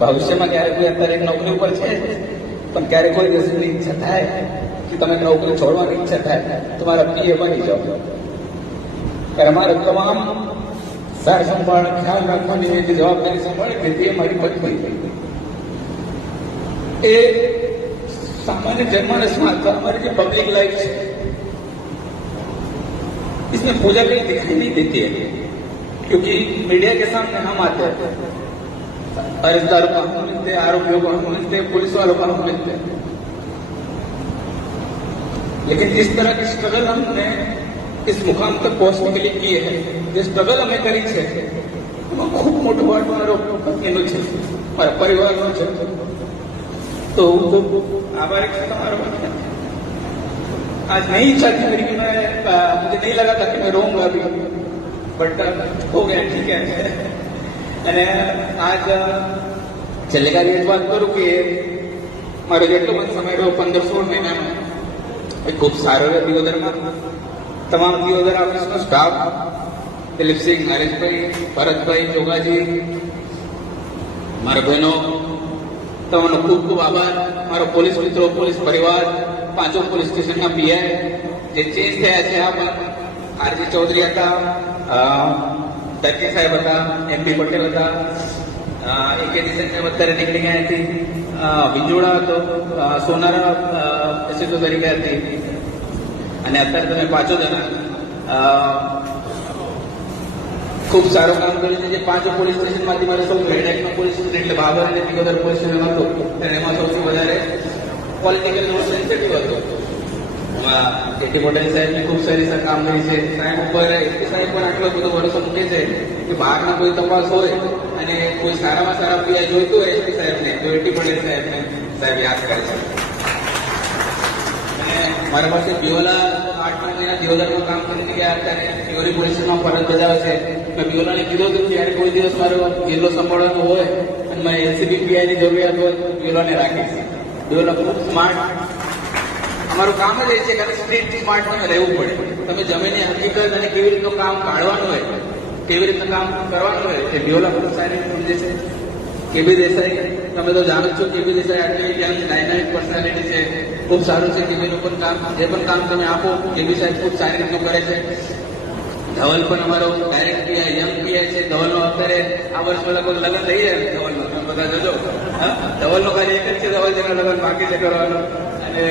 ભવિષ્યમાં ક્યારેક કોઈ અત્યારે એક નોકરી ઉપર છે, પણ ક્યારેક કોઈ દિવસની ઈચ્છા થાય કે તમે નોકરી છોડવાની ઈચ્છા થાય તમારા પીએ બની જાઓ. ત્યારે અમારા તમામ સાર સંભાળ ખ્યાલ રાખવાની જે જવાબદારી સંભાળી કે તે મારી પત્ની. એ सामान्य जनमानस में हमारी जो पब्लिक लाइफ है इसमें पूजा कहीं दिखाई नहीं देती है, क्योंकि मीडिया के सामने हम आते हैं, अरेस्टदारों को हम मिलते हैं, आरोपियों को हम मिलते हैं, पुलिस वालों को हम मिलते हैं. लेकिन इस तरह की स्ट्रगल हमने इस मुकाम तक पहुंचने के लिए की है. जो स्ट्रगल हमें करी है खूब मोटो भाग मारो पत्नीનો છે, મારા પરિવારનો છે. तो आभारी था तुम्हारा. आज नहीं इच्छा थी मेरी कि मैं मुझे नहीं लगा था कि मैं रोऊंगा अभी, बट हो गया, ठीक है. અને આજ છેલ્લે કાલે વાત કરું કે મારો જેટલો પણ સમય રહ્યો 15-16 મહિનામાં એ ખૂબ સારો રહ્યો દિયોદરમાં. તમામ દિયોદર ઓફિસનો સ્ટાફ, દિલીપસિંહ, નરેશભાઈ, ભરતભાઈ, જોગાજી, મારા બહેનો, તમારો ખૂબ ખૂબ આભાર. મારો પોલીસ મિત્રો, પોલીસ પરિવાર, પાંચો પોલીસ સ્ટેશનના પીઆઈ જે ચેન્જ થયા છે. આ પણ આરજી ચૌધરી હતા, દર્કી સાહેબ હતા, એમપી પટેલ હતા, એકેડી સાહેબ અત્યારે નીકળી ગયા હતી, વિંજોડા હતો, સોનારા એસએચઓ તરીકે હતી, અને અત્યારે તમે પાંચો જણા ખૂબ સારું કામ કર્યું છે. જે પાંચો પોલીસ સ્ટેશનમાંથી મારે સૌથી રેડેકનો પોલીસ સ્ટેશન એટલે બાબર અને દિયોદર પોલીસ સ્ટેશન હતું, અને એમાં સૌથી વધારે પોલિટિકલ રોલ સેન્સિટિવ હતો. એમાં કેટી પટેલ સાહેબની ખૂબ સારી કામ કરી છે. સાહેબ ઉપર એસપી સાહેબ પણ આટલો બધો ભરોસો મૂકે છે કે બહારના કોઈ તપાસ હોય અને કોઈ સારામાં સારા પીઆઈ જોઈતું હોય એસપી સાહેબને તો કેટી પટેલ સાહેબને સાહેબ યાદ કરે છે. મારા પાસે બિયોલા 8 મહિના દિયોદરમાં કામ કરીને ગયા હતા અને દિયોરી પોલીસ સ્ટેશનમાં ફરજ બજાવે છે. મેં બિયોલાને કીધું હતું ત્યારે કોઈ દિવસ મારો જિલ્લો સંભાળવાનો હોય અને મને એલસીબી પીઆઈની જરૂરિયાત હોય તો બિયોલાને રાખીશ. બિયોલા ખૂબ સ્માર્ટ. અમારું કામ જ એ છે કે સ્ટ્રીટ સ્માર્ટ તમે રહેવું પડે. તમે જમીનની હકીકત અને કેવી રીતનું કામ કાઢવાનું હોય, કેવી રીતનું કામ કરવાનું હોય એ બિયોલા ખૂબ સારી રીતે સમજે છે. કેબી દેસાઈ તમે તો જાણો છો, કેબી દેસાઈ આટલી યંગ ડાયનામિક પર્સનાલિટી છે, ખૂબ સારું છે. કેબીનું પણ કામ, જે પણ કામ તમે આપો કેબી સાહેબ ખૂબ સારી રીતનું કરે છે. ધવલ પણ અમારો ડાયરેક્ટ પીઆઈ, યંગ પીઆઈ છે. ધવલનો અત્યારે આ વર્ષમાં લગભગ લગ્ન થઈ જાય ધવલનો, તમે બધા જજો. ધવલનો ખાલી એક જ છે, ધવલ જેના લગ્ન બાકી છે કરવાનો. અને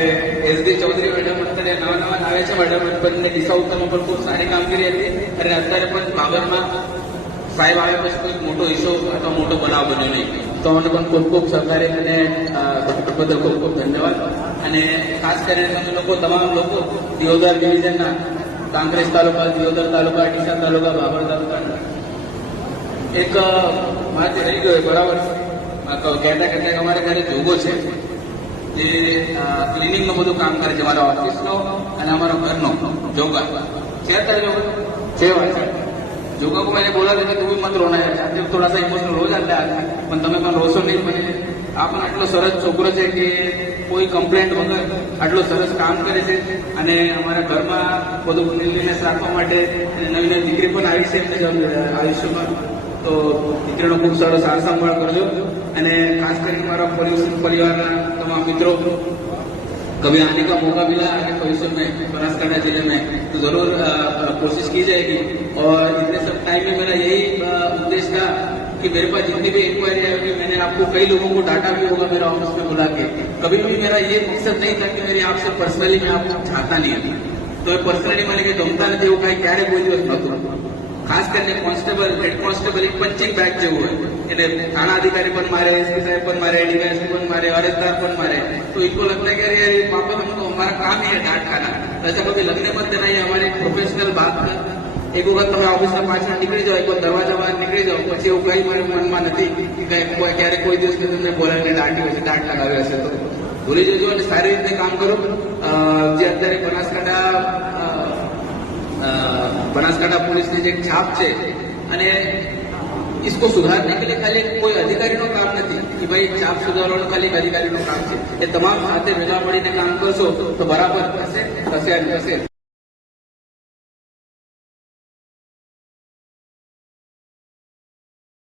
એસડી ચૌધરી મેડમ અત્યારે નવા આવે છે મેડમ, બંને દિશા ઉત્તરમાં પણ ખૂબ સારી કામગીરી હતી. અને અત્યારે પણ બાબરમાં સાહેબ આવ્યા પછી કોઈ મોટો હિસ્સો અથવા મોટો બનાવ બન્યો નહીં. તો અમને પણ ખૂબ ખૂબ સહકારી અને બદલ ખૂબ ખૂબ ધન્યવાદ. અને ખાસ કરીને તમે લોકો, તમામ લોકો દિયોદર ડિવિઝનના, કાંકરેજ તાલુકા, દિયોદર તાલુકા, ડીસા તાલુકા, બાબર તાલુકાના એક વાત રહી ગયો બરાબર. કહેતા કહેતા અમારે ઘરે જોગો છે જે ક્લિનિંગનું બધું કામ કરે છે, મારા ઓફિસનો અને અમારા ઘરનો જોગા છે. અત્યારે છે વાત છે. जोगा को मैंने बोला था कि तू भी मत रोना है, चाहते हो थोड़ा सा इमोशनल हो जाता है પણ તમે પણ રોશો નહીં. મને આ પણ આટલો સરસ છોકરો છે કે કોઈ કમ્પ્લેન્ટ વગર આટલો સરસ કામ કરે છે. અને અમારા ઘરમાં બધું ક્લીનલીનેસ રાખવા માટે નવી નવી દીકરી પણ આવી છે એમને આયુષ્યમાં. તો દીકરીનો ખૂબ સારો સાર સંભાળ કરજો. અને ખાસ કરીને મારા परिवाરના તમામ મિત્રો, कभी आने का मौका मिला आगे भविष्य में बनासकांठा जिले में तो जरूर कोशिश की जाएगी. और इतने सब टाइम में मेरा यही उद्देश्य था कि मेरे पास जितनी भी इंक्वायरी आई होगी, मैंने आपको कई लोगों को डांटा भी होगा मेरा ऑफिस में बुला के. कभी भी मेरा ये मकसद नहीं था कि मेरी आपसे पर्सनली मैं आपको चाहता नहीं था. तो पर्सनली मैंने कहीं गमता नहीं એવું કાંઈ ક્યારે કોઈ દિવસ નહોતું. ખાસ કરીને કોન્સ્ટેબલ, હેડ કોન્સ્ટેબલ એક પંચિંગ બેગ જેવું હોય. એટલે થાણા अधिकारी પણ મારે, एसपी साहब પણ मारे, डीवाईएसपी પણ मारे, अरेस्टदार पण मारे. तो इनको लगता है कि अरे यार पापा हमको हमारा काम ही है डांट खाना. ऐसा कभी लगने मत देना. ये हमारी प्रोफेशनल बात है. એક વખત તમે ઓફિસના પાછળ નીકળી જાઓ, એક દરવાજા બહાર નીકળી જાઓ, પછી એવું કઈ મારા મનમાં નથી કે ક્યારેક કોઈ દિવસ તમને બોલાવીને દાંટ્યો હશે, દાંટ લગાવ્યો હશે. તો ભૂલી જજો અને સારી રીતે કામ કરો. જે અત્યારે बनासकांठा पुलिस की एक छाप है અને इसको सुधारने के लिए खाली कोई अधिकारी नो काम नहीं कि भाई छाप सुधारવાનું खाली अधिकारी नो काम है. ये तमाम साथे भेगा મળીને કામ કરશો તો બરાબર થશે.